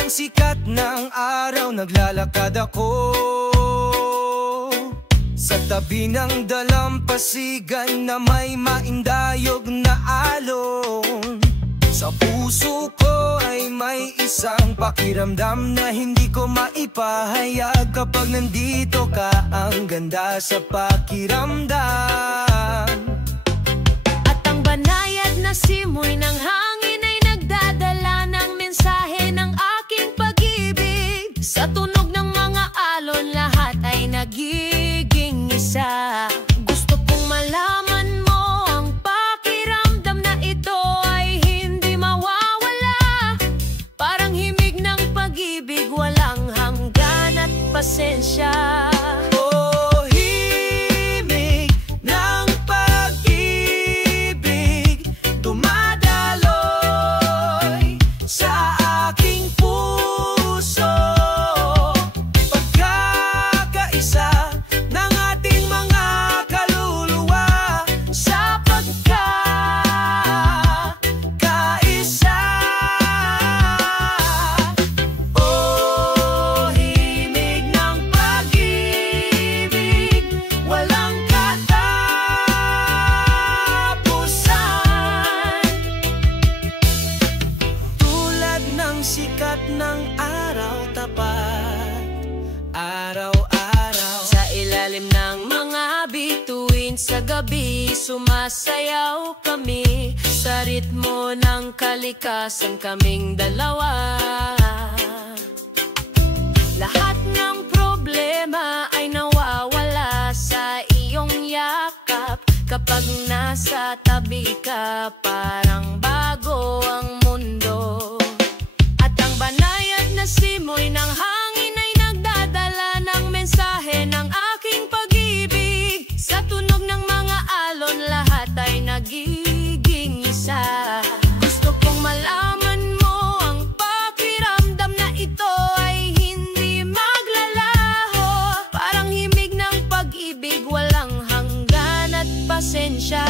ng sikat ng araw naglalakad ako sa tabi ng dalampasigan na may maindayog na alon. Sa puso ko ay may isang pakiramdam na hindi ko maipahayag. Kapag nandito ka, ang ganda sa pakiramdam. At ang banayad na simoy ng hangin ay nagdadala ng mensahe ng aking pag-ibig. Sa tunog ng mga alon, lahat ay nagiging isa. Gusto kong malaman mo ang pakiramdam na ito ay hindi mawawala. Parang himig ng pag-ibig, walang hanggan at pasensya. Sumasayaw kami sa ritmo ng kalikasan, kaming dalawa. Lahat ng problema ay nawawala sa iyong yakap. Kapag nasa tabi ka, parang bago ang mundo. At ang banayad na simoy ng hangin ay nagdadala ng mensahe ng aking pag-ibig. Sa tunog ng mga alon, lahat ay nagiging isa. Gusto kong malaman mo ang pakiramdam na ito ay hindi maglalaho. Parang himig ng pag-ibig, walang hanggan at pasensya.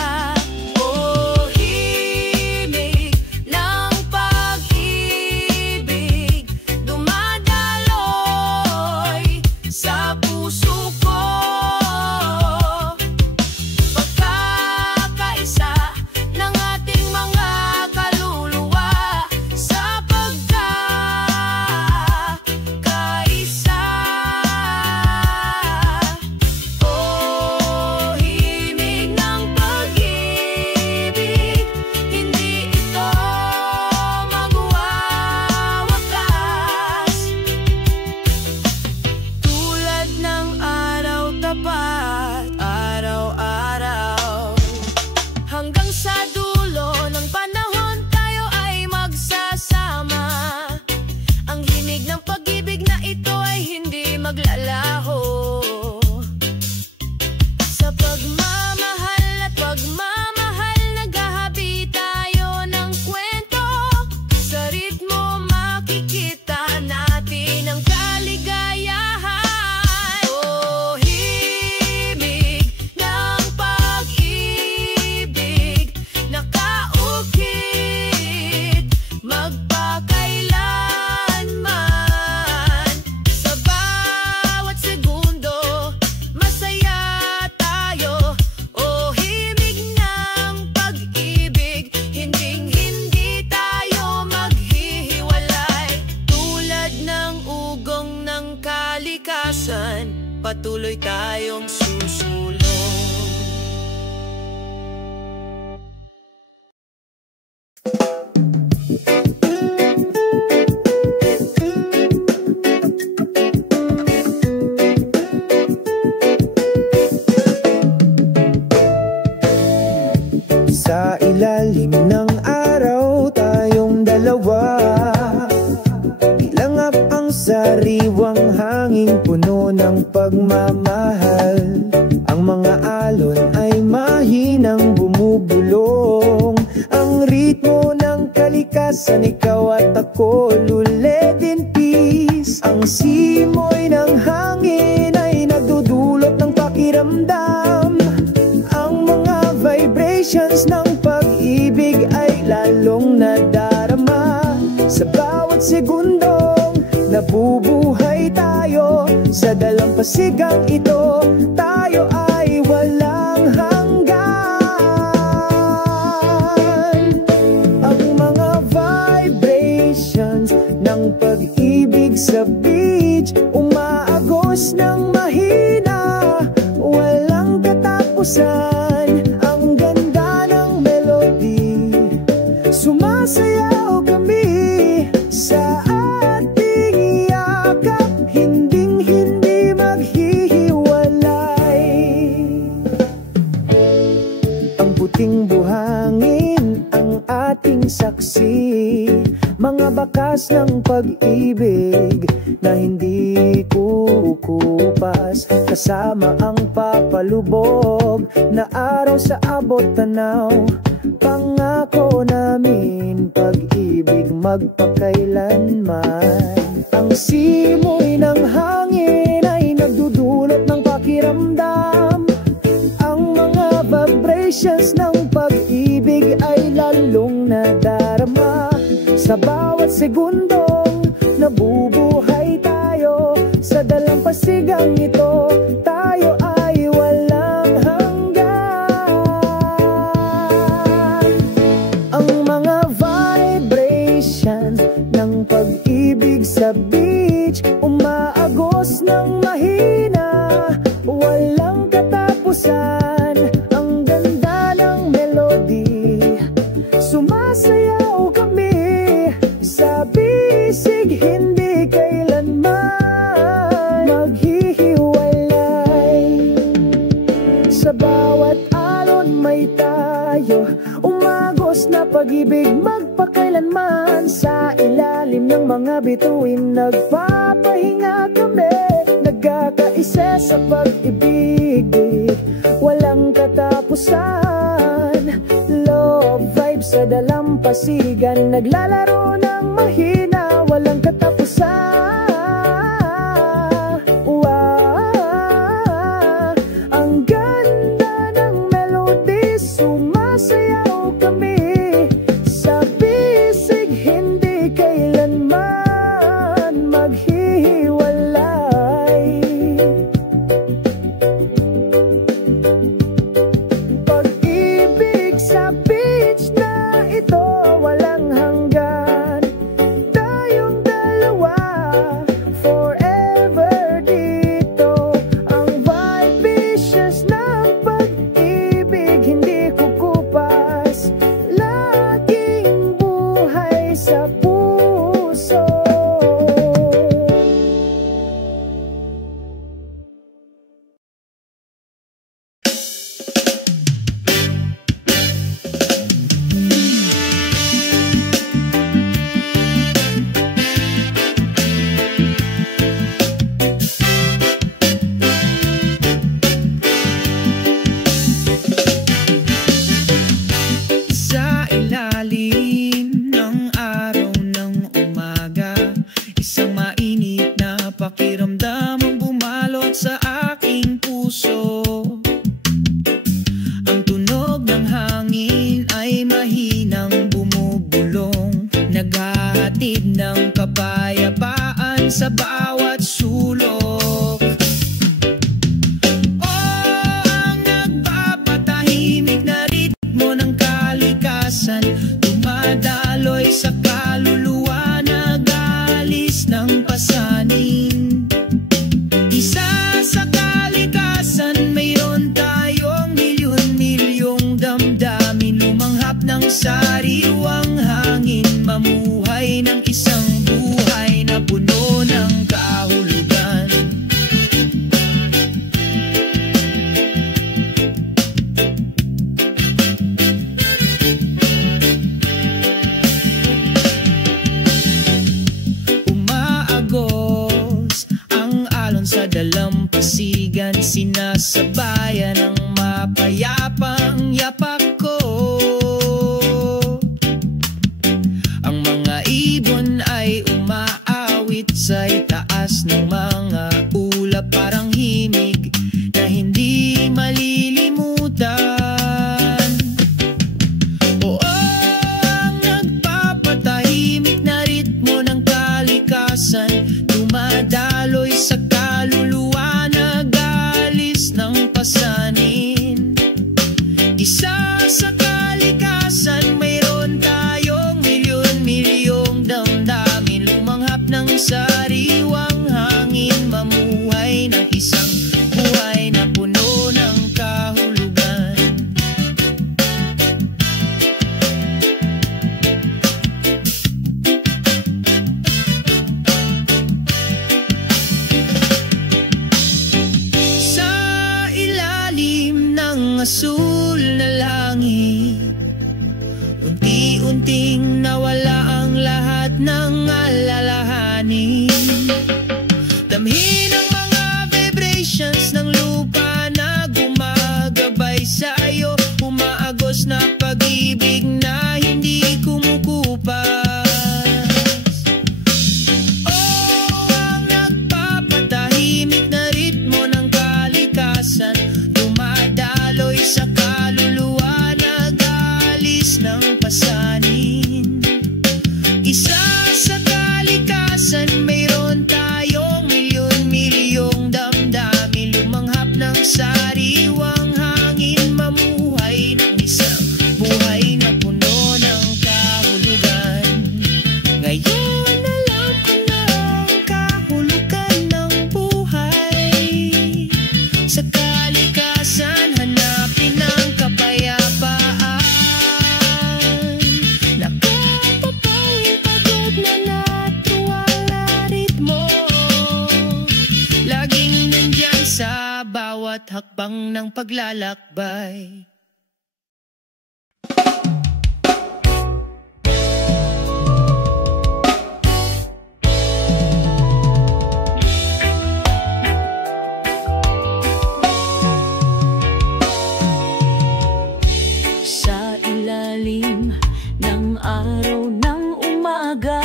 Patuloy tayong susulong. Sa ilalim ng araw tayong dalawa, ilangap ang sariwang hangin puno ng pagmamahal. Ang mga alon ay mahinang bumubulong. Ang ritmo ng kalikasan, ikaw at ako, luled in peace. Ang simoy ng hangin ay nagdudulot ng pakiramdam. Ang mga vibrations ng pag-ibig ay lalong nadarama sa bawat segundo. nabubuhay tayo sa dalampasigang ito. Tayo ay walang hanggan. Ang mga vibrations ng pag-ibig sa beach, umaagos ng mahina, walang katapusan. Ang ganda ng melody, sumasayaw kami sa ating yakap, hinding-hindi maghihiwalay. Ang puting buhangin ang ating saksi, mga bakas ng pag-ibig na hindi kukupas. Kasama ang papalubog na araw sa abot tanaw, pangako namin pag-ibig magpakailanman. Ang simoy ng hangin ay nagdudulot ng pakiramdam. Ang mga vibrations ng pag-ibig ay lalong nadarama. Sa bawat segundong nabubuhay tayo sa dalampasigang ito, tayo ay walang hanggan. Ang mga vibration ng pag-ibig sa beach, umaagos ng mahina, walang katapusan. Ang ganda ng melody, sumasayaw kami sa bisig, hindi kailanman maghihiwalay. Sa bawat alon may tayo, umagos na pag-ibig magpakailanman. Sa ilalim ng mga bituin nagpapahinga kami, nagkakaisa sa pag-ibig, walang katapusan. Love vibes sa dalampasigan, naglalaro ng mahina, walang katapusan. Ang ganda ng melody, sumasayaw kami sa bisig, hindi kailanman maghihiwalay. Pag-ibig sa beach na ito, walang hanggan. Tayong dalawa, forever dito. Ang vibrations ng pag-ibig hindi kukupas, laging buhay sa puso. Sa ilalim ng araw ng umaga, isang mainit na pakiramdam ang bumalot sa aking puso. Ang tunog ng hangin ay mahinang bumubulong, naghahatid ng kapayapaan sa bawat sulok. Ang nagpapatahimik na ritmo ng kalikasan, dumadaloy sa kaluluwa, nag-aalis ng pasanin. Isa sa kalikasan, mayroon tayong milyon-milyong damdamin, lumanghap ng sariwang hangin, mamuhay ng isang buhay na puno ng kahulugan. Umaagos ang alon sa dalampasigan, sinasabayan ng mapayapang yapak ko. Ang mga ibon ay umaawit sa itaas ng mga ulap, parang himig na hindi malilimutan. Oo, ang nagpapatahimik na ritmo ng kalikasan, ng sariwang hangin, mamuhay ng isang buhay na puno ng kahulugan. Sa ilalim ng asul na langit, unti-unting nawala ang lahat ng alalahanin. Damhin ang mga vibrations ng lupa na gumagabay sa'yo, umaagos na pag-ibig na hindi kumukupas. Oh, ang nagpapatahimik na ritmo ng kalikasan, dumadaloy sa kaluluwa, nag-aalis ng pasanin. Isa sa kalikasan, mayroon tayong milyon-milyong damdamin, lumanghap ng sariwang hangin, mamuhay ng isang buhay na puno ng kahulugan. Ngayon alam ko na ang kahulugan ng buhay. Sa kalikasan, hanapin ang kapayapaan. Nakapapawing pagod na natuwal na ritmo, laging nandyan sa bawat hakbang ng paglalakbay. Sa ilalim ng araw ng umaga,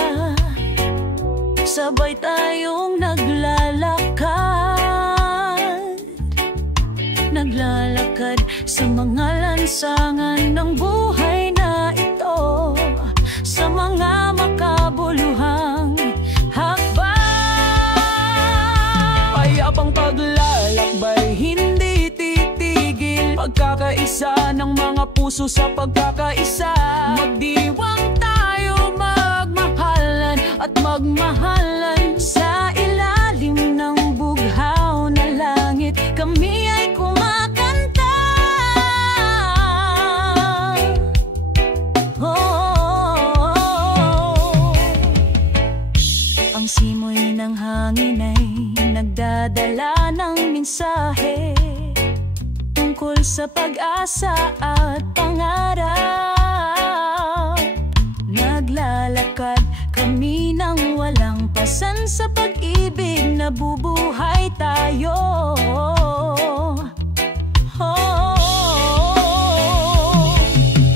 sabay tayong naglalakad, naglalakad sa mga lansangan ng buhay na ito, sa mga makabuluhang hakbang. Payapang paglalakbay, hindi titigil, pagkakaisa ng mga puso sa pagkakaisa. Magdiwang tayo, magmahalan at magmahalan sa ilalim ng bughaw na langit. Kami ay kumakanta. Ang simoy ng hangin ay nagdadala ng mensahe tungkol sa pag-asa at pangarap. Naglalakad kami nang walang pasan sa pag-ibig, nabubuhay tayo.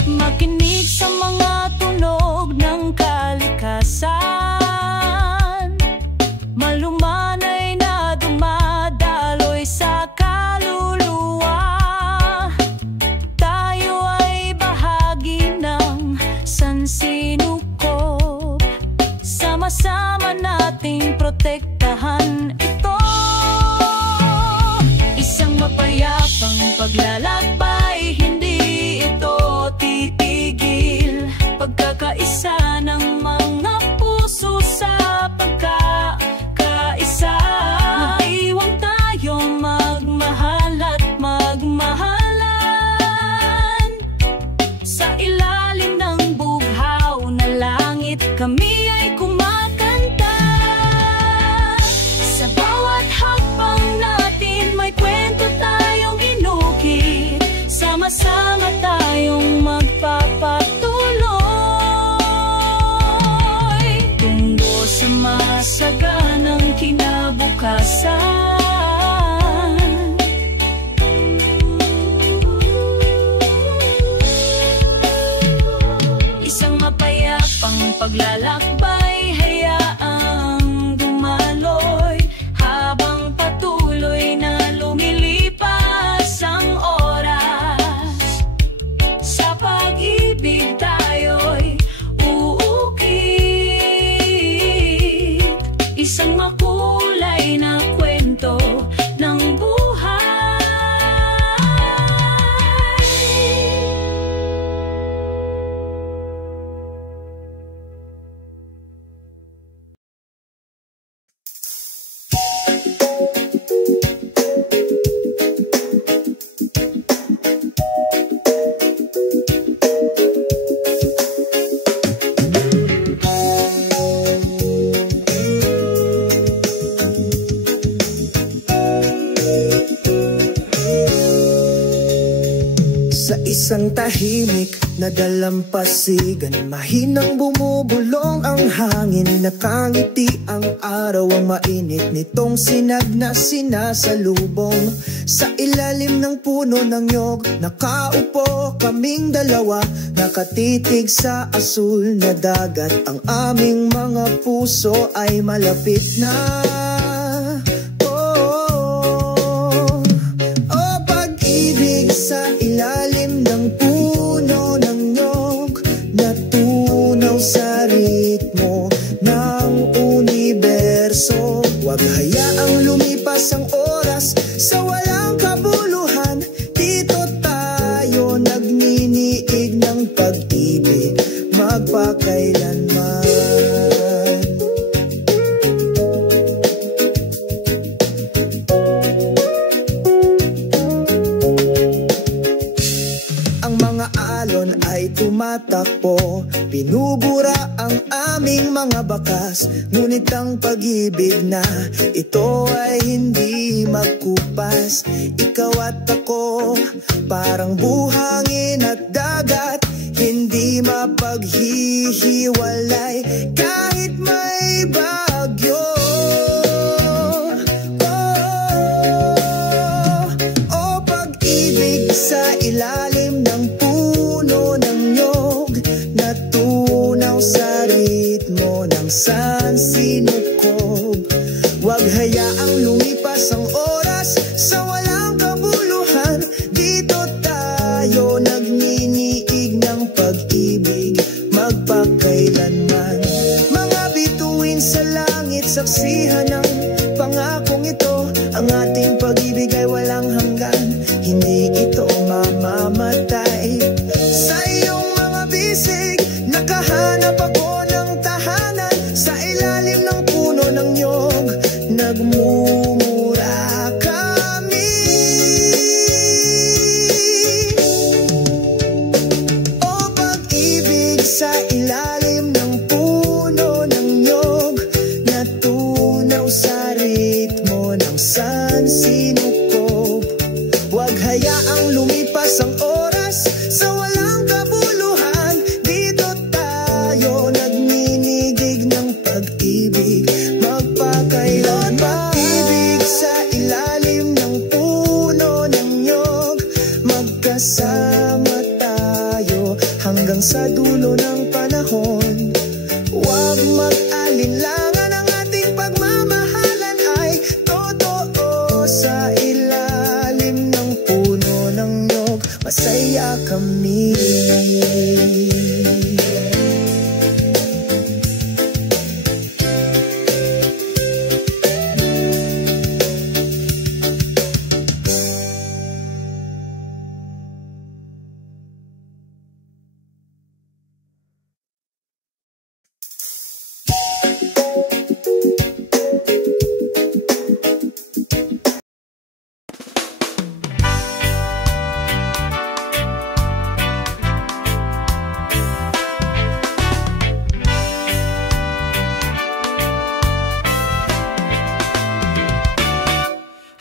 Makinig sa mga tunog ng kalikasan, malumanay na dumadaloy sa kaluluwa. Tayo ay bahagi ng sansinukob, sama-sama nating protektahan ito. Isang mapayapang paglalakbay, hindi ito titigil, pagkakaisa ng mga puso sa pagkakaisa. Mag-iwang tayo, magmahal at magmahalan sa ilalim ng bughaw na langit. Kami ay kumakanta sa tahimik na dalampasigan, mahinang bumubulong ang hangin, nakangiti ang araw, ang mainit nitong sinag na sinasalubong. Sa ilalim ng puno ng nyog, nakaupo kaming dalawa, nakatitig sa asul na dagat. Ang aming mga puso ay malapit na. Sa ilalim ng puno ng nyog, natunaw sa ritmo ng universo. Huwag hayaang lumipas ang oras sa walang kabuluhan. Dito tayo nagniniig ng pag-ibig magpakailanman. Tumatakbo, binubura ang aming mga bakas, ngunit ang pag-ibig na ito ay hindi magkupas. Ikaw at ako, parang buhangin at dagat, hindi mapaghihiwalay kahit may bagyo. Oh, pag-ibig sa ilalim ng puno ng nyog, natunaw sa ritmo ng sansinukob. Huwag hayaang lumipas ang oras sa walang kabuluhan. Dito tayo nagniniig ng pag-ibig magpakailanman. Mga bituin sa langit, saksihan ng pangakong ito. Ang ating pag-ibig ay walang hanggan, hindi ito mamamatay. Sa iyong mga bisig, nakahanap ako ng tahanan. Sa ilalim ng puno ng nyog, nagmumura kami. O pag-ibig sa ilalim ng puno ng nyog, natunaw sa ritmo ng sansinukob. Huwag hayaang lumipas ang oras sa walang kabuluhan. Dito tayo nagniniig ng pag-ibig magpakailanman. Pag-ibig sa ilalim ng puno ng nyog, magkasama tayo hanggang sa dulo ng panahon. Huwag mag-alinlangan, ang ating pagmamahalan ay totoo. Sa ilalim ng puno ng nyog, masaya kami.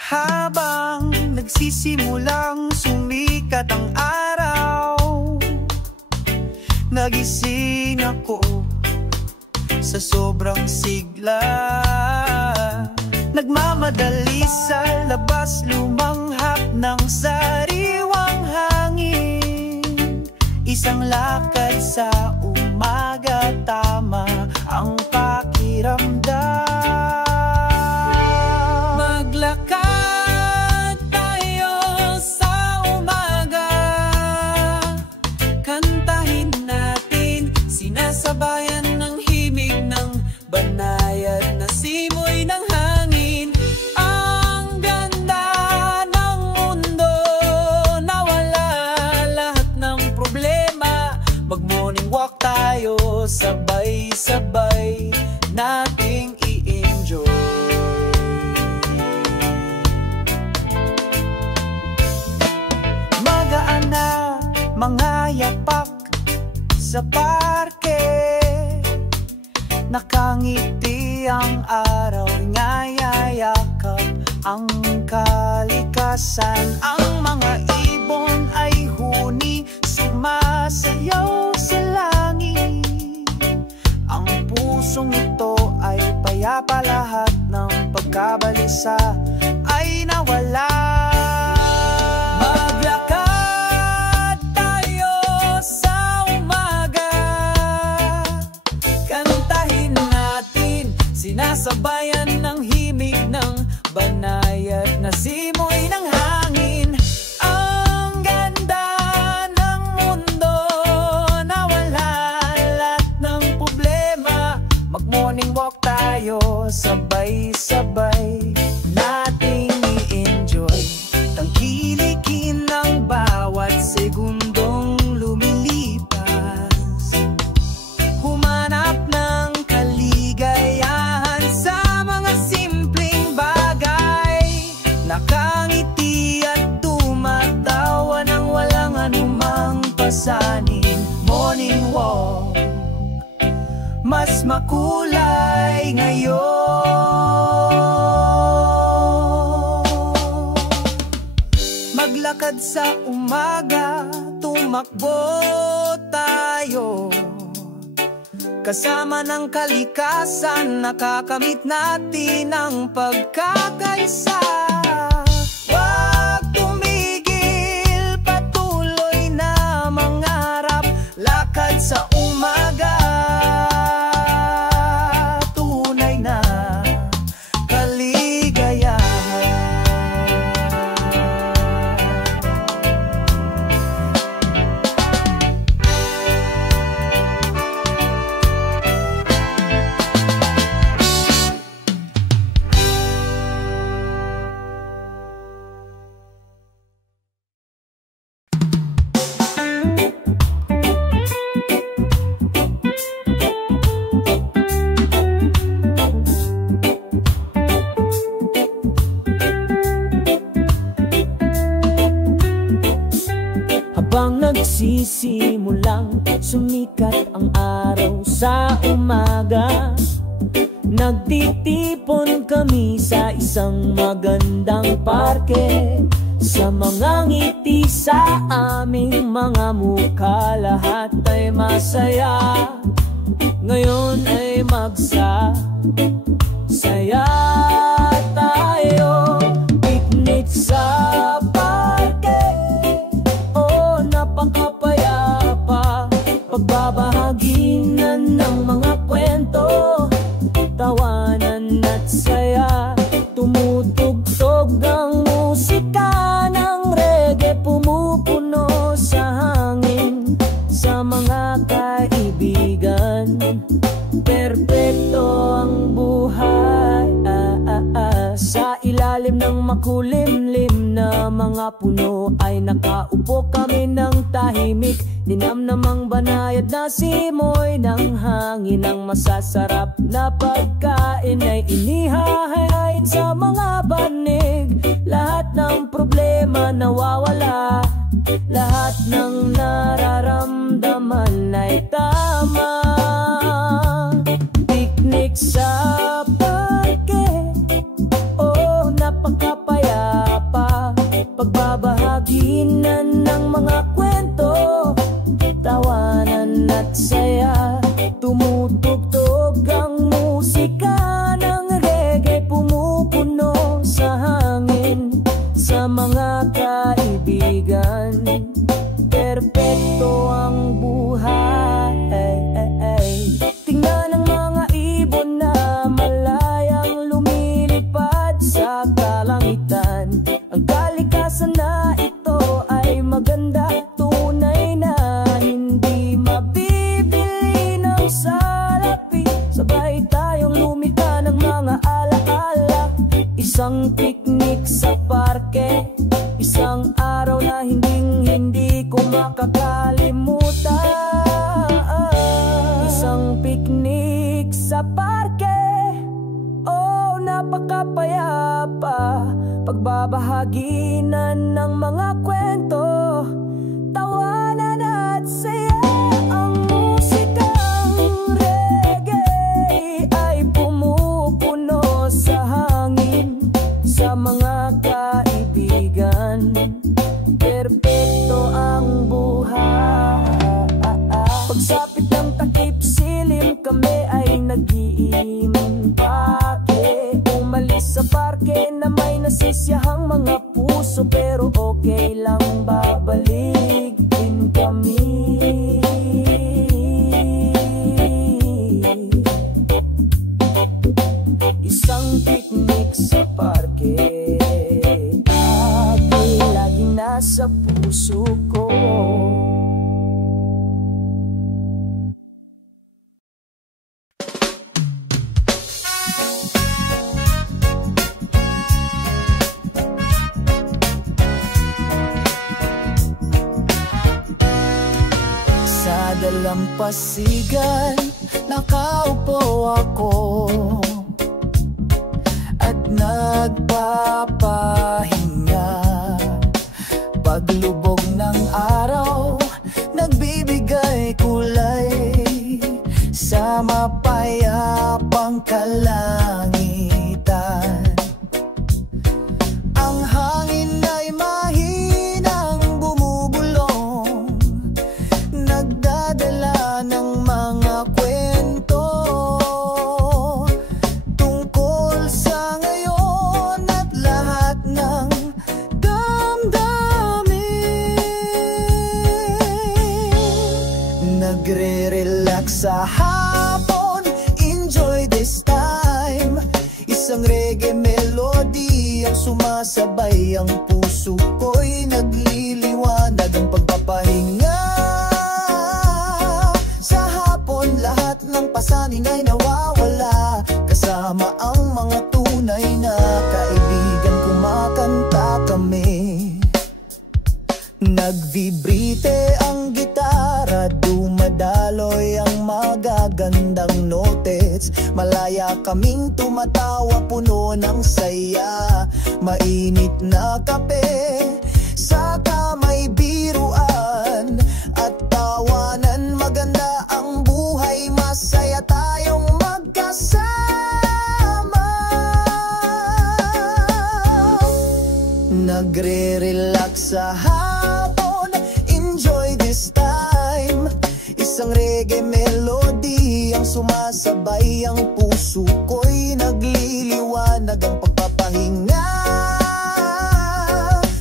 Habang nagsisimulang sumikat ang araw, nagising ako sa sobrang sigla. Nagmamadali sa labas, lumanghap ng sariwang hangin. Isang lakad sa umaga, tama ang pakiramdam. Maglakad tayo sa umaga, kantahin natin, sinasabayan ng himig ng banayad na simoy ng hangin. Ang ganda ng mundo, nawala lahat ng problema. Mag-morning walk tayo, sabay-sabay nating i-enjoy. Magaan na mga yapak sa parke, nakangiti ang araw, ngayayakap ang kalikasan. Ang mga ibon ay huni, sumasayaw sa langit. Ang pusong ito ay payapa, lahat ng pagkabalisa ay nawala. Maglakad tayo sa umaga, kantahin natin, sinasabayan ng himig ng banayad na simoy ng hangin. Ang ganda ng mundo, nawala lahat ng problema. Mag-morning walk tayo, sabay-sabay nating i-enjoy. Tangkilikin ang bawat segundong lumilipas. Humanap ng kaligayahan sa mga simpleng bagay. Nakangiti at tumatawa nang walang anumang pasanin. Morning walk, mas makulay ngayon. Maglakad sa umaga, tumakbo tayo. Kasama ng kalikasan, nakakamit natin ang pagkakaisa. Huwag tumigil, patuloy na mangarap. Lakad sa umaga, tunay na kaligayahan. Habang nagsisimulang sumikat ang araw sa umaga, nagtitipon kami sa isang magandang parke. Sa mga ngiti sa aming mga mukha, lahat ay masaya. Ngayon ay magsasaya tayo. Picnic sa parke, oh napakapayapa. Pagbabahaginan ng mga kwento, tawanan at saya. Tumutugtog ang musika ng reggae, pumupuno sa hangin. Sa mga kaibigan, perpekto ang buhay. Sa ilalim ng makulimlim na mga puno ay nakaupo kami ng tahimik. Ninamnamang banayad na simoy ng hangin. Ang masasarap na pagkain ay inihahain sa mga banig. Lahat ng problema nawawala, lahat ng nararamdaman ay tama. Picnic sa parke, oh napakapayapa. Pagbabahaginan ng mga kwento, tawanan at saya. Tumutugtog ang musika ng reggae, pumupuno sa hangin. Sa mga kaibigan, perpekto ang buhay. Tingnan ang mga ibon na malayang lumilipad sa kalangitan. Ang kalikasan na ito ay maganda, tunay na hindi mabibili ng salapi. Sabay tayong lumika ng mga alaala. Isang picnic sa parke, isang araw na hindi ko makakalimutan. Isang picnic sa parke, oh napakapayapa. Pagbabahaginan ng mga kwento, tawanan at saya. Ang musikang reggae ay pumupuno sa hangin. Sa mga kaibigan, perpekto ang buhay. nagsiyahang mga puso, pero okay lang, babalik din kami. Isang picnic sa parke, ako'y laging nasa puso ko. Sa dalampasigan, nakaupo ako at nagpapahinga. Paglubog ng araw, nagbibigay kulay sa mapayapang kalangitan. Ang hangin ay mahinang bumubulong, nagdadala ng mga kwento tungkol sa ngayon at lahat ng damdamin. Nagre-relax sa hapon, enjoy this time. Isang reggae melody ang sumasabay, ang puso ko'y nagliliwanag, ang pagpapahinga. Sa hapon, lahat ng pasanin ay nawawala, kasama ang mga tunay na kaibigan, kumakanta kami. Nagvibrite ang gitara, dumadaloy ang magagandang notes. Malaya kaming tumatawa, puno ng saya. Mainit na kape, saka may biruan at tawanan. Maganda ang buhay, masaya tayong magkasama. Nagre-relax sa hapon, enjoy this time. Isang reggae melody ang sumasabay, ang puso ko'y nagliliwanag, ang pagpapahinga.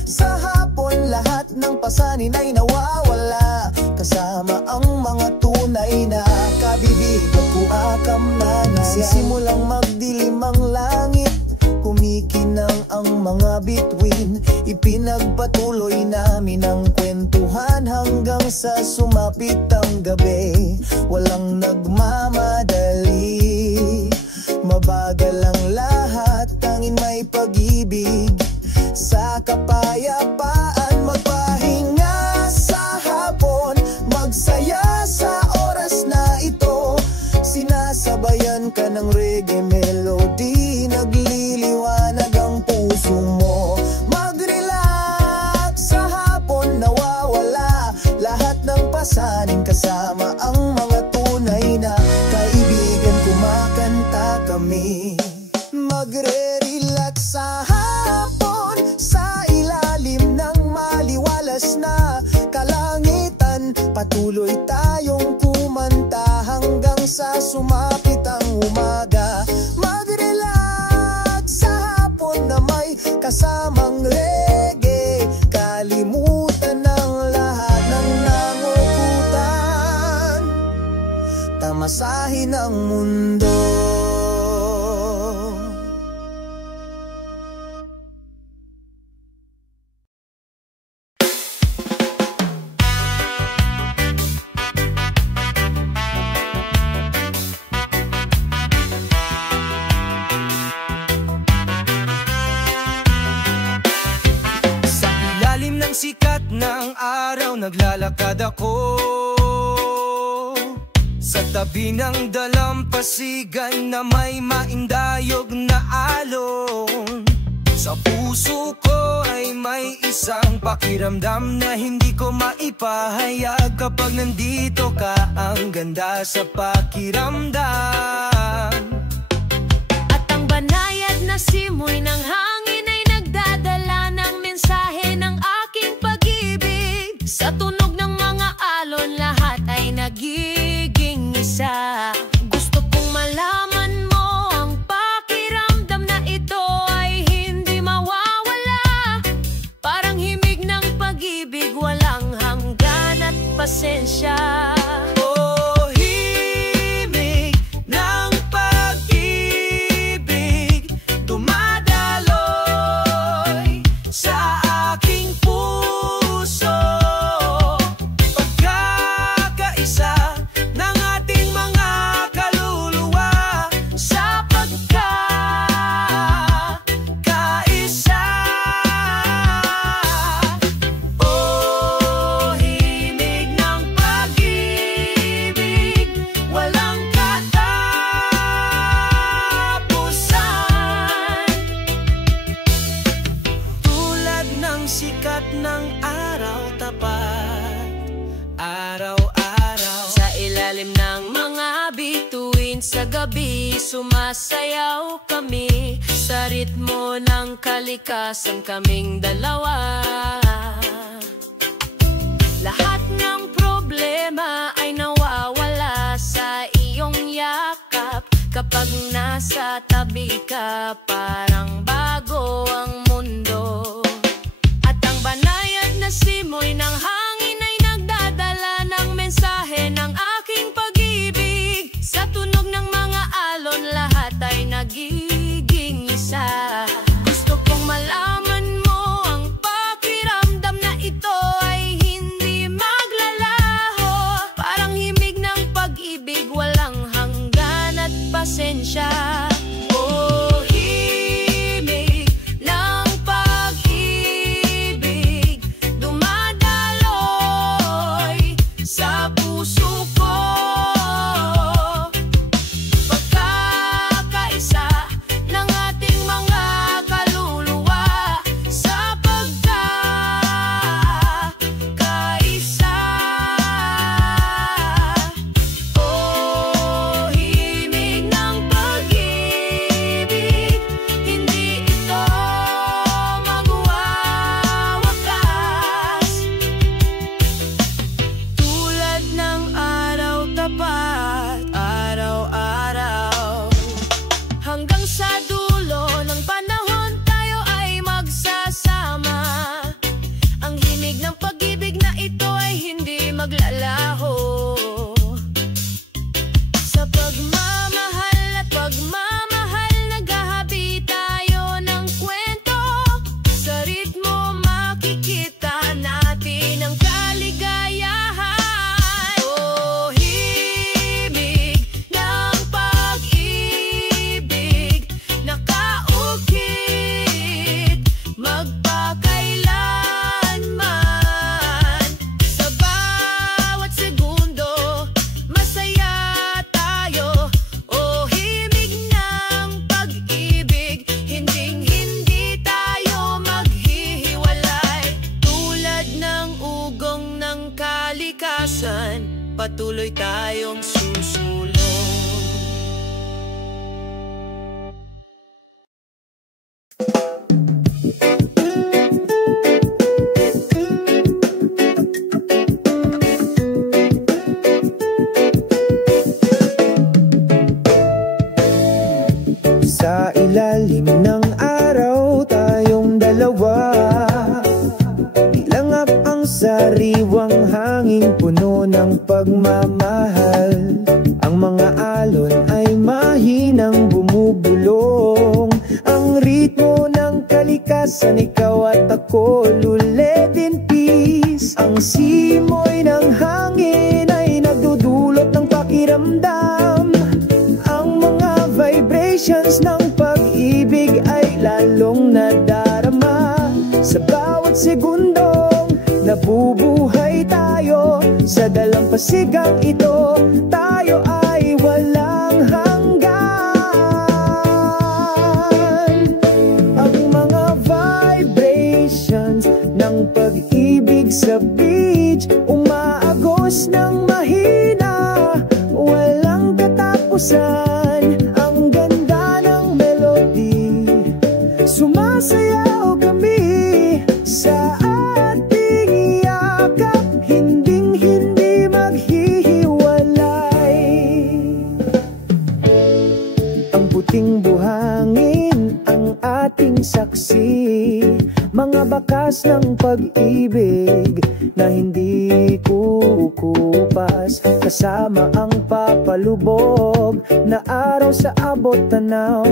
Sa hapon, lahat ng pasanin ay nawawala, kasama ang mga tunay na kabibig. Kuakam na simulang magdilim ang langit, kumikinang ang mga bituin. Ipinagpatuloy namin ang kwentuhan hanggang sa sumapit ang gabi. Walang nagmamadali, mabagal ang lahat, tanging may pag-ibig. Sa kapayapaan magpahinga sa hapon, magsaya sa oras na ito. Sinasabayan ka ng reggae melody, nagliliwanag ang puso mo. Mag-relax sa hapon, nawawala lahat ng pasanin, kasama ang mga tunay na kaibigan, kumakanta kami. Magre-relax sa hapon, sa ilalim ng maliwalas na kalangitan. Patuloy tayong kumanta hanggang sa sumapit ang umaga. Mag-relax sa hapon na may kasamang reggae, kalimutan ng lahat ng nangukutan, tamasahin ang mundo. Sikat ng araw, naglalakad ako sa tabi ng dalampasigan na may maindayog na alon. Sa puso ko ay may isang pakiramdam na hindi ko maipahayag. Kapag nandito ka, ang ganda sa pakiramdam. At ang banayad na simoy ng hangin ay nagdadala ng mensahe ng aking pag-ibig. Sa tunog ng mga alon, lahat ay nagiging isa. Gusto kong malaman mo, ang pakiramdam na ito ay hindi mawawala. sa gabi, sumasayaw kami sa ritmo ng kalikasan, kaming dalawa. Lahat ng problema ay nawawala sa iyong yakap. Kapag nasa tabi ka, parang bago ang mundo. At ang banayad na simoy ng hangin ay nagdadala ng mensahe ng aking pag-ibig. Sa tunog ng mga alon, lahat ay nagiging isa. Gusto kong malaman mo ang pakiramdam na ito ay hindi maglalaho. Parang himig ng pag-ibig, walang hanggan at pasensya. Oh, himig ng pag-ibig, dumadaloy sa puso ko. Pagkakaisa ng ating mga kaluluwa sa pagkakaisa. Oh, himig ng pag-ibig, hindi ito magwawakas. Tulad ng araw tapat, araw-araw, hanggang sa dulo ng panahon tayo ay magsasama. Ang himig ng pag-ibig na ito ay hindi maglalaho. Sa pagmamahal at pagmamahal, naghahabi tayo ng kwento. Sa ritmo makikita natin ang kaligayahan. Oh, himig ng pag-ibig, nakaukit magpakailanman. Sa bawat segundo, masaya tayo. Oh, himig ng pag-ibig, hinding-hindi tayo maghihiwalay. Tulad ng ugong ng kalikasan, patuloy tayong susulong. Sa ilalim ng araw tayong dalawa, ilangap ang sariwang hangin, puno ng pagmamahal. Ang mga alon ay mahinang bumubulong. Ang ritmo ng kalikasan, ikaw at ako, luled in peace. Ang simoy ng hangin ay nagdudulot ng pakiramdam. Ang mga vibrations ng pag-ibig ay lalong nadarama. Sa bawat segundong nabubuhay tayo, sa dalampasigang ito, tayo ay walang hanggan. Ang mga vibrations ng pag-ibig sa beach, umaagos ng mahina, walang katapusan. Ang ganda ng melody, sumasayaw kami sa ating yakap, hinding-hindi maghihiwalay. Ang puting buhangin ang ating saksi, mga bakas ng pag-ibig na hindi kukupas. Kasama ang papalubog na araw sa abot tanaw,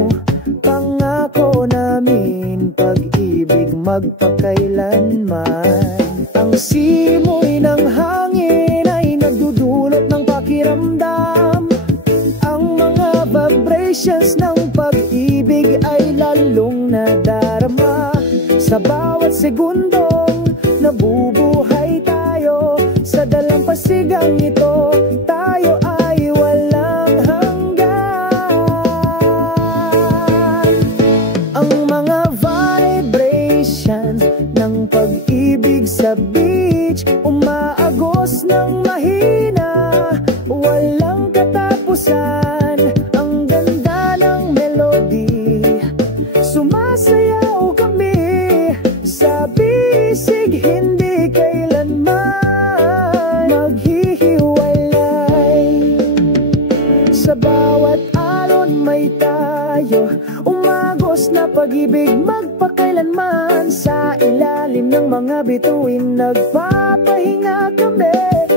pangako namin pag-ibig magpakailanman. Ang simoy ng hangin ay nagdudulot ng pakiramdam. Ang mga vibrations ng pag-ibig ay lalong nadarama. Sa bawat segundong nabubuhay tayo, sa dalampasigang ito, tayo ay walang hanggan. Ang mga vibrations ng pag-ibig sa beach, umaagos ng mahina, walang katapusan. Ang Umagos na pag-ibig magpakailanman. Sa ilalim ng mga bituin nagpapahinga kami,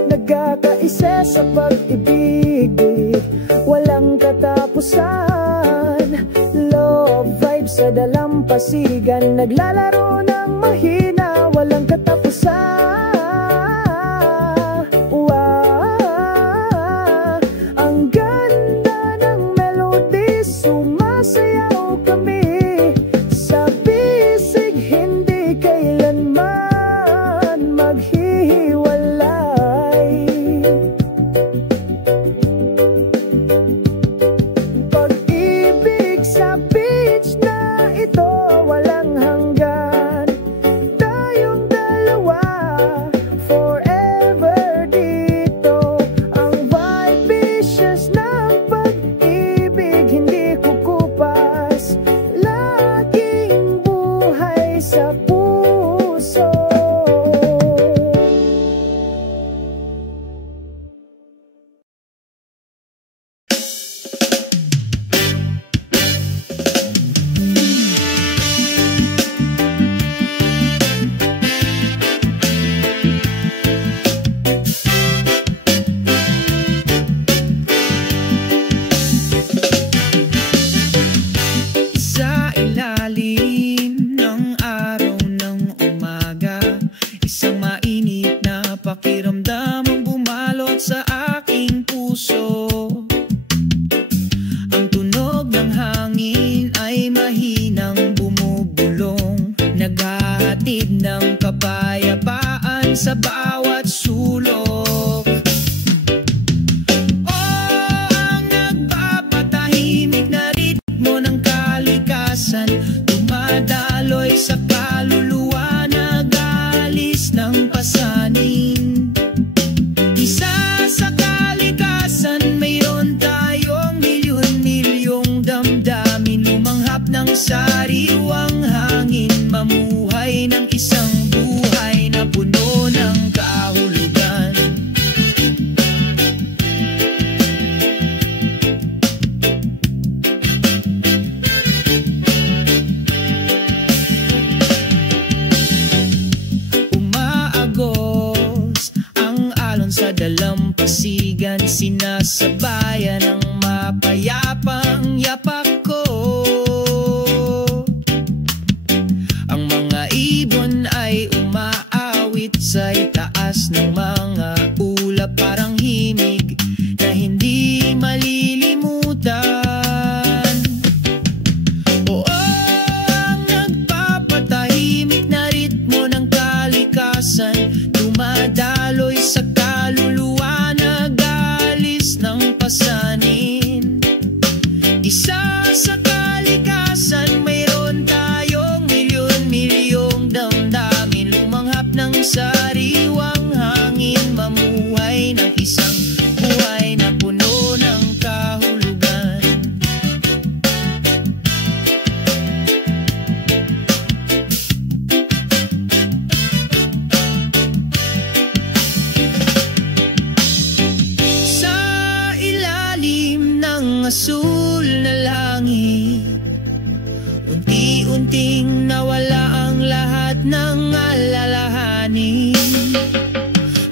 nagkakaisa sa pag-ibig, walang katapusan. Love vibes sa dalampasigan, naglalaro ng mahina, walang katapusan. Ang ganda ng melody, sumasayaw kami sa bisig, hindi kailanman maghihiwalay. Pag-ibig sa beach na ito, walang hanggan. Tayong dalawa, forever dito. Ang vibicious ng pag-ibig, hindi kukupas. Laging buhay sa puso. Sa ilalim ng araw ng umaga, isang mainit na pakiramdam ang bumalot sa aking puso. Ang tunog ng hangin ay mahinang bumubulong, naghahatid ng kapayapaan sa bawat sulok. Ang nagpapatahimik na ritmo ng kalikasan, dumadaloy sa kaluluwa, nag-aalis ng pasanin. Isa sa kalikasan, mayroon tayong milyon-milyong damdamin, lumanghap ng sariwang hangin, mamuhay ng isang buhay na puno ng kahulugan. Umaagos ang alon sa dalampasigan, sinasabayan ng mapayapang yapak ko. Ang mga ibon ay umaawit sa itaas ng mga ulap, parang himig na hindi malilimutan. Ang nagpapatahimik na ritmo ng kalikasan, dumadaloy sa kaluluwa, nag-aalis ng pasanin. Isa sa kalikasan, mayroon tayong milyon-milyong damdamin, lumanghap ng sariwang hangin, mamuhay ng isang buhay na puno ng kahulugan. Sa ilalim ng asul na langit, unti-unting nawala ang lahat ng alalahanin.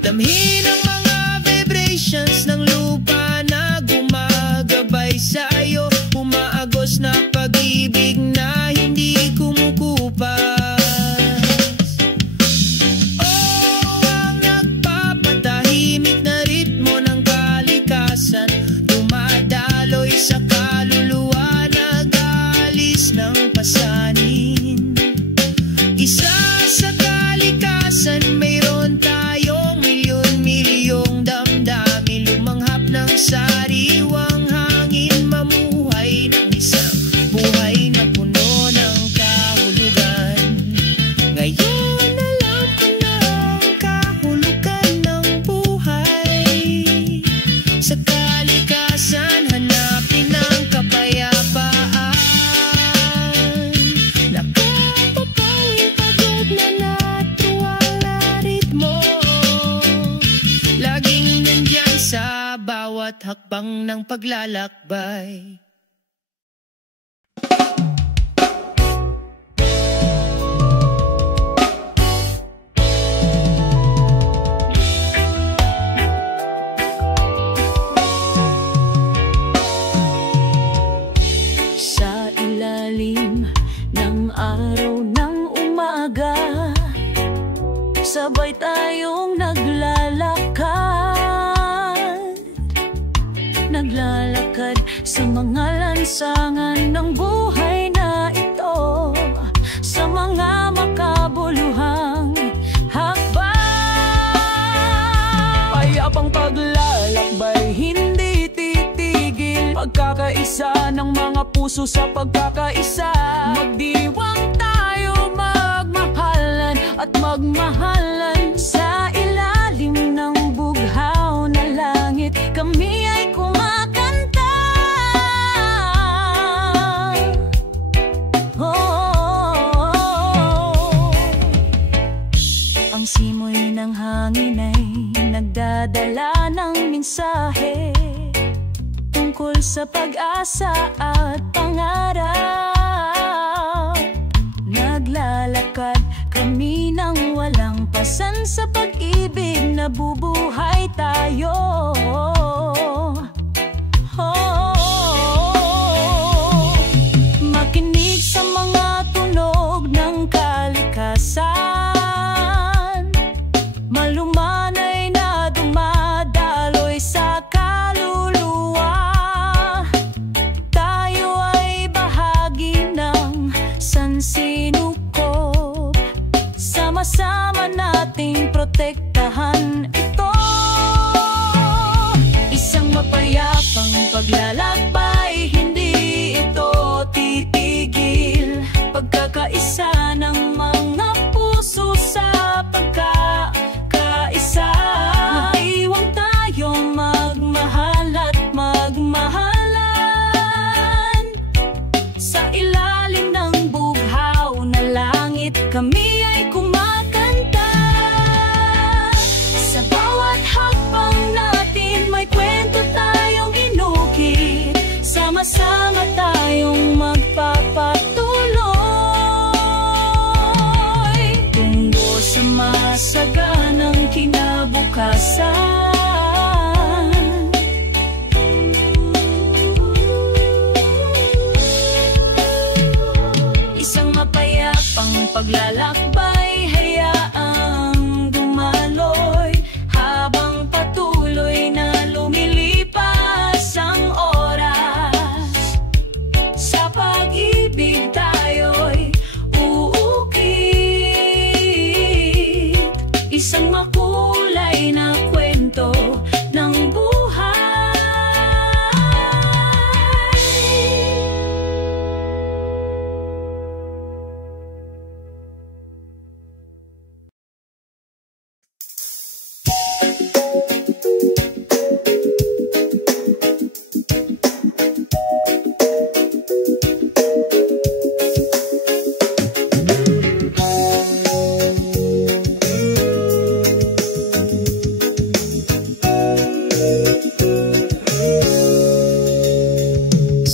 Damhin ang mga vibrations ng lupa na gumagabay sa'yo, umaagos na pag-ibig na hindi kumukupas. Ang nagpapatahimik na ritmo ng kalikasan, dumadaloy sa kaluluwa, nag-aalis ng pasanin. Isa sa kalikasan, mayroon tayong milyon-milyong damdamin, lumanghap ng sariwang hangin, mamuhay ng isang buhay na puno ng kahulugan. Ngayon alam ko na ang kahulugan ng buhay. Sa kalikasan, hanapin ang kapayapaan. Nakapapawing pagod na natuwang na ritmo, laging nandyan sa bawat hakbang ng paglalakbay. tayong naglalakad sa mga lansangan ng buhay na ito, sa mga makabuluhang hakbang. Payapang paglalakbay, hindi titigil, pagkakaisa ng mga puso sa pagkakaisa. Magdiwang tayo, magmahalan at magmahalan sa ilalim ng bughaw na langit. Kami ay kumakanta. Ang simoy ng hangin ay nagdadala ng mensahe tungkol sa pag-asa at pangarap. Naglalakad kami nang walang pasan sa pag-ibig na bubuhay tayo. Makinig sa mga tunog ng kalikasan, malumanay na dumadaloy sa kaluluwa. Tayo ay bahagi ng sansinukob, sama-sama nating protektahan ito. Isang mapayapang paglalakbay, hindi ito titigil, pagkakaisa ng mga puso sa pagkakaisa. Mag-iwang tayong magmahal at magmahalan sa ilalim ng bughaw na langit. Kami ay kumakanta. Sa bawat hakbang natin may kwento tayong inukit, sama-sama tayong magpapatuloy tungo sa masaganang kinabukasan. Isang mapayapang paglalakbay, hayaang dumaloy habang patuloy na lumilipas ang oras. Sa pag-ibig tayo'y uukit, isang makulay na kwento ng buhay.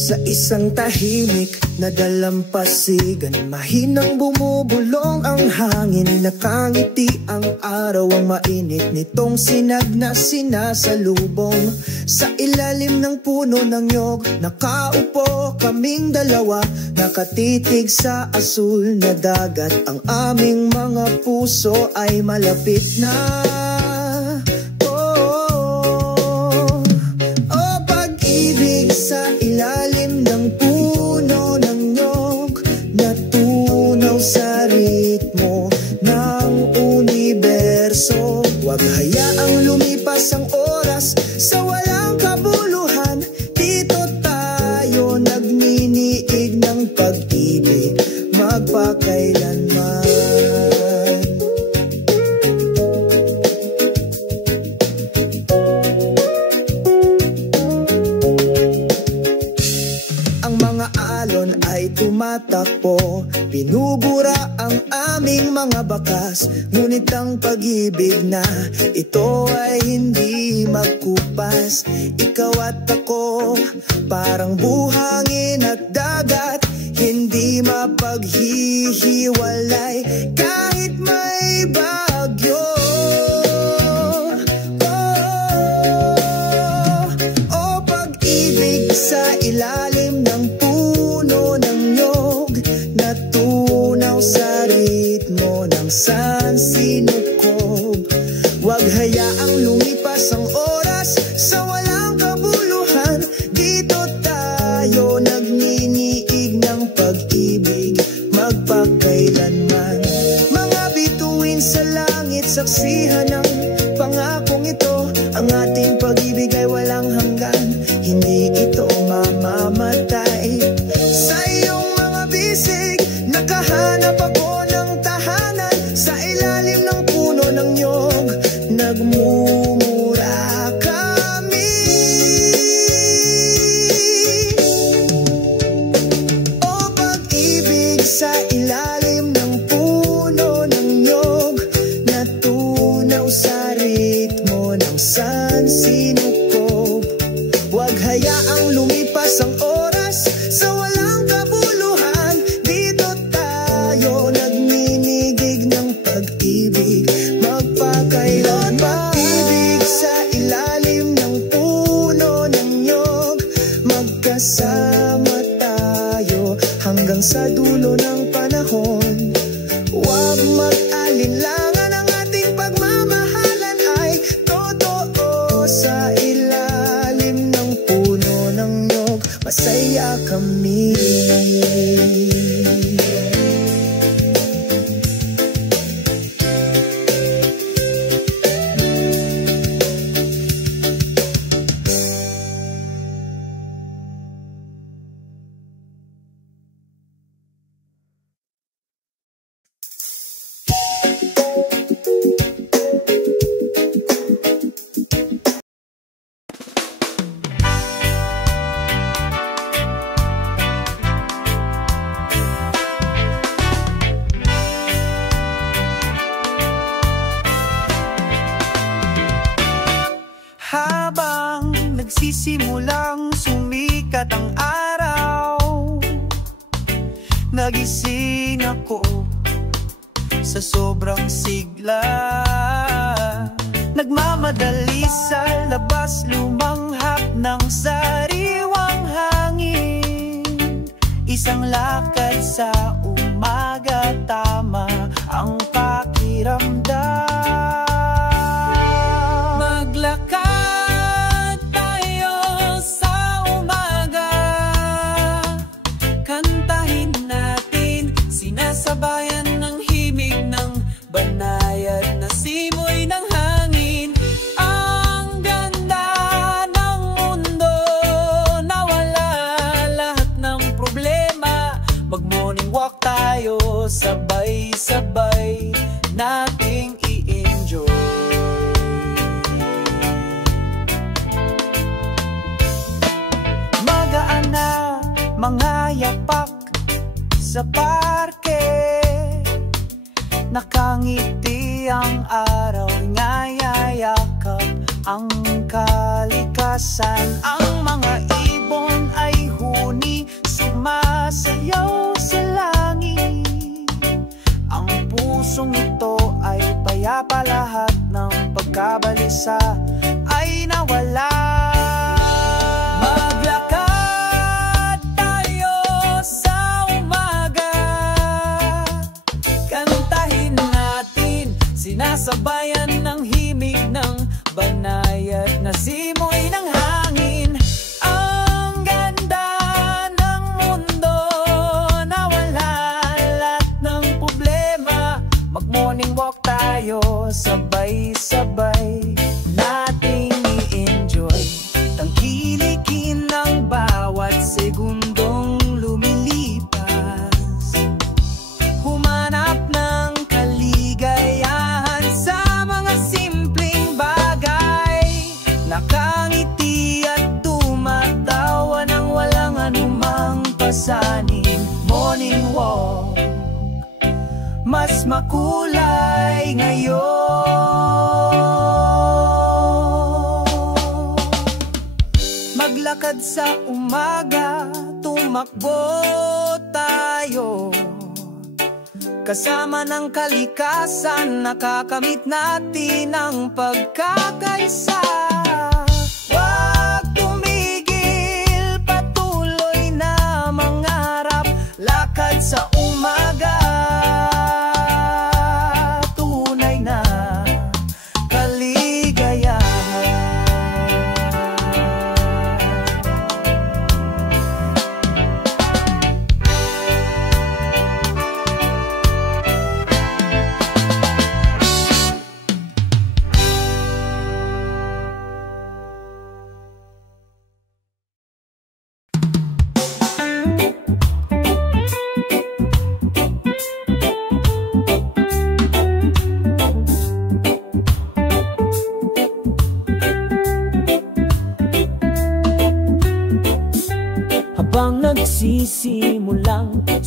Sa isang tahimik na dalampasigan, mahinang bumubulong ang hangin. Nakangiti ang araw, ang mainit nitong sinag na sinasalubong. Sa ilalim ng puno ng nyog, nakaupo kaming dalawa, nakatitig sa asul na dagat. Ang aming mga puso ay malapit na. Sa ilalim ng puno ng nyog, natunaw sa ritmo ng universo. Huwag hayaang lumipas ang oras sa walang kabuluhan. Dito tayo nagniniig ng pag-ibig magpakailanman. Tumatakbo, binubura ang aming mga bakas. Ngunit ang pag-ibig na ito ay hindi magkupas. Ikaw at ako, parang buhangin at dagat, hindi mapaghihiwalay kahit may bagyo. Oh, pag-ibig sa ilalim ng puno ng nyog, natunaw sa ritmo ng sansinukob. saksihan ng pangakong ito. Ang ating pag-ibig ay walang hanggan, hindi ito mamamatay. Sa iyong mga bisig, nakahanap ako ng tahanan. Sa ilalim ng puno ng niyog, nagmumura kami. O pag-ibig, sa ilalim ng puno ng niyog, natunaw sa ritmo ng sansinukob. Huwag hayaang lumipas ang oras sa walang kabuluhan. Dito tayo nagninigig ng pag-ibig, magpakailan. Pag-ibig sa ilalim ng puno ng niyog, magkasama tayo hanggang sa dulo ng panahon. Huwag mag-alinlangan, ang ating pagmamahalan ay totoo. Sa ilalim ng puno ng niyog, masaya kami. Habang nagsisimulang sumikat ang araw, nagising ako sa sobrang sigla. Nagmamadali sa labas, lumanghap ng sariwang hangin. Isang lakad sa umaga, tama ang pakiramdam. Maglakad tayo sa umaga, kantahin natin, sinasabayan ng himig ng banayad na simoy ng hangin. Ang ganda ng mundo, nawala lahat ng problema. Mag-morning walk tayo, sabay-sabay nating i-enjoy. Magaan na mga yapak sa parke, nakangiti ang araw, ngayayakap ang kalikasan. Ang mga ibon ay huni, sumasayaw sa langit. Ang pusong ito ay payapa, lahat ng pagkabalisa ay nawala. Maglakad tayo sa umaga, kantahin natin, sinasabayan ng himig ng banayad na simoy ng hangin. Ang ganda ng mundo, nawala lahat ng problema. Mag-morning walk tayo, sabay-sabay nating i-enjoy. Tangkilikin ng bawat segundong lumilipas, humanap ng kaligayahan sa mga simpleng bagay. Nakangiti at tumatawa ng walang anumang pasanin. Morning walk, mas makulay ngayon. Maglakad sa umaga, tumakbo tayo, kasama ng kalikasan, nakakamit natin ang pagkakaisa. Huwag tumigil, patuloy na mangarap, lakad sa umaga, tunay na kaligayahan.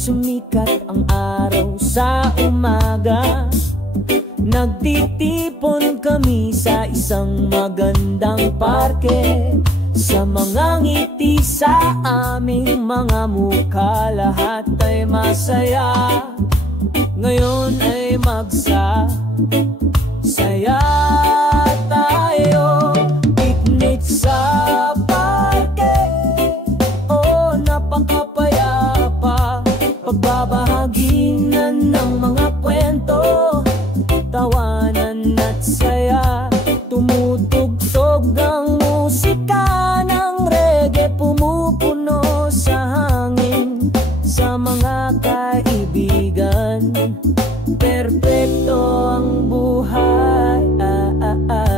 sumikat ang araw sa umaga, nagtitipon kami sa isang magandang parke. Sa mga ngiti sa aming mga mukha, lahat ay masaya. Ngayon ay magsasaya tayo. Picnic sa parke, oh napakapayapa. Pagbabahaginan ng mga kwento, tawanan at saya. Tumutugtog ang musika ng reggae, pumupuno sa hangin. Sa mga kaibigan, perpekto ang buhay.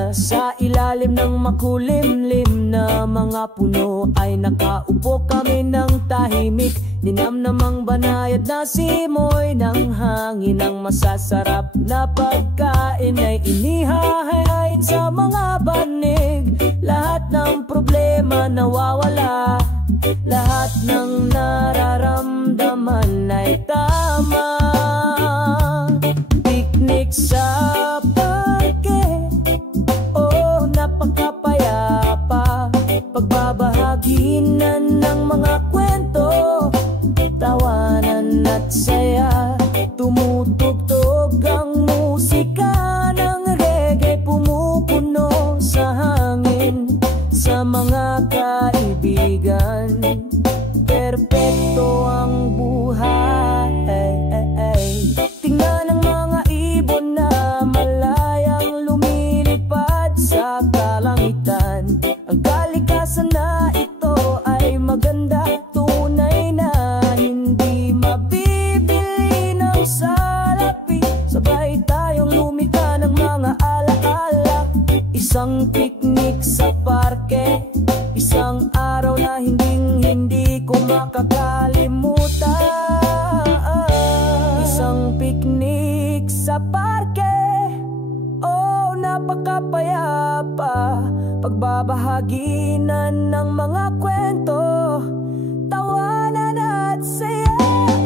Sa ilalim ng makulimlim na mga puno ay nakaupo kami ng tahimik. Ninamnamang banayad na simoy ng hangin. Ang masasarap na pagkain ay inihahain sa mga banig. Lahat ng problema nawawala, lahat ng nararamdaman ay tama. Picnic sa parke, oh napakapayapa. Pagbabahaginan ng mga kwento, tawanan at saya. Tumutugtog ang musika ng reggae, pumupuno sa hangin. Sa mga kaibigan, perpekto ang buhay. Tingnan ang mga ibon na malayang lumilipad sa kalangitan. Ang kalikasan na ito ay maganda, tunay na hindi mabibili ng salapi. Sabay tayong lumika ng mga alaala. Isang picnic sa parke, isang araw na hindi ko makakalimutan. Isang picnic sa parke, oh napakapayapa. Pagbabahaginan ng mga kwento, tawanan at saya.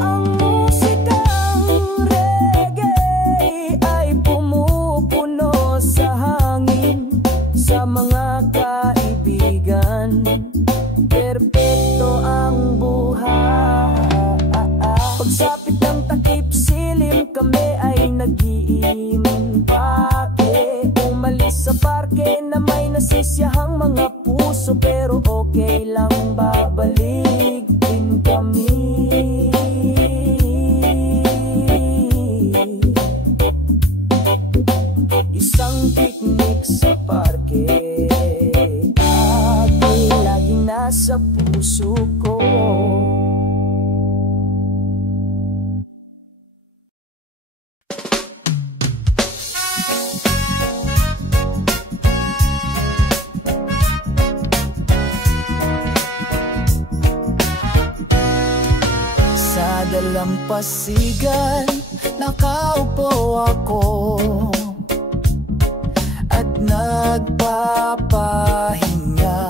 Ang musikang reggae ay pumupuno sa hangin. Sa mga kaibigan, perpekto ang buhay. Pagsapit ng takip silim, kami ay nag-iimpake. Umalis sa parke na may nasisiyahang mga puso, pero okay lang, babalik din kami. Isang picnic sa parke, laging nasa puso ko. Sa dalampasigan, nakaupo ako at nagpapahinga.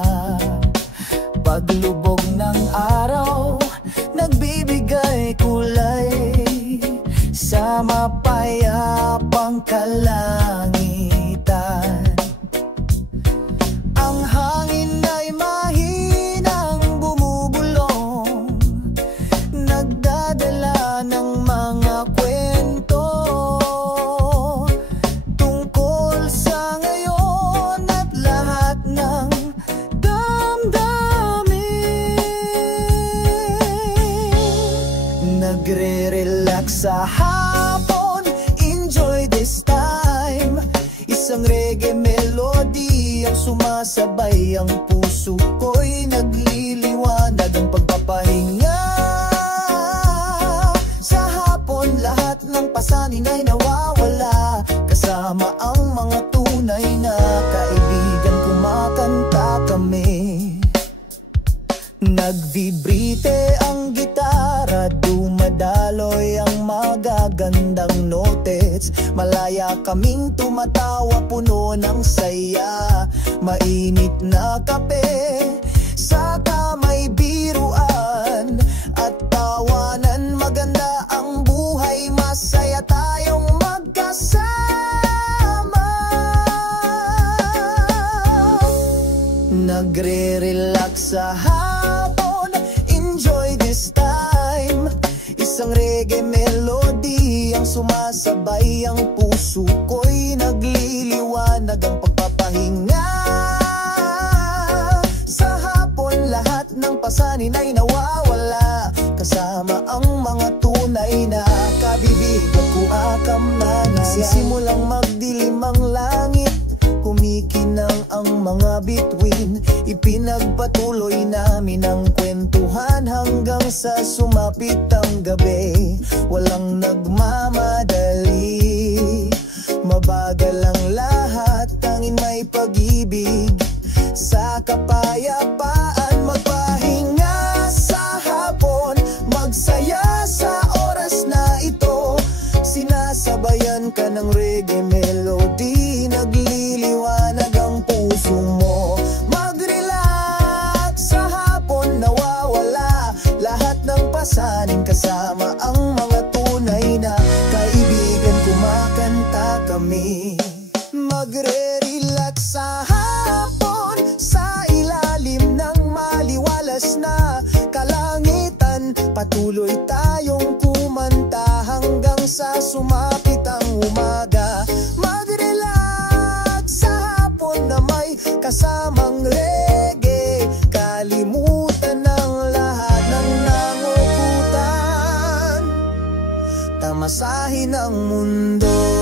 Paglubog ng araw, nagbibigay kulay sa mapayapang kalangitan. Ang hangin ay mahinang bumubulong, nagdadala ng mga kwento tungkol sa ngayon at lahat ng damdamin. Nagre-relax sa hapon, enjoy this time. Isang reggae melody ang sumasabay, ang puso ko'y nagliliwanag. Ang pagpapahinga sa hapon, lahat ng pasanin ay nawawala. Kasama ang mga tunay na kaibigan, kumakanta kami. Nagvibrite ang gitara, dumadaloy ang magagandang notes. Malaya kaming tumatawa, puno ng saya. Mainit na kape, saka may biruan at tawanan maganda. Magre-relax sa hapon, enjoy this time. Isang reggae melody ang sumasabay, ang puso ko'y nagliliwanag ang pagpapahinga. Sa hapon lahat ng pasanin ay nawawala, kasama ang mga tunay na kabibigan ko akamnanaya. Sisimulang magdilim ang langit, kumikinang ang mga bituin. Ipinagpatuloy namin ang kwentuhan hanggang sa sumapit ang gabi. Walang nagmamadali, mabagal ang lahat, tanging may pag-ibig. Sa kapayapaan magpahinga sa hapon, magsaya sa oras na ito. Sinasabayan ka ng reggae melody, nagliliwanag ang puso mo. Mag-relax sa hapon, nawawala lahat ng pasanin, kasama ang mga tunay na kaibigan, kumakanta kami. Magre-relax sa hapon, sa ilalim ng maliwalas na kalangitan. Patuloy tayong kumanta hanggang sa sumapit ang umaga. Mag-relax sa hapon na may kasamang reggae, kalimutan ng lahat ng nangukutan, tamasahin ang mundo.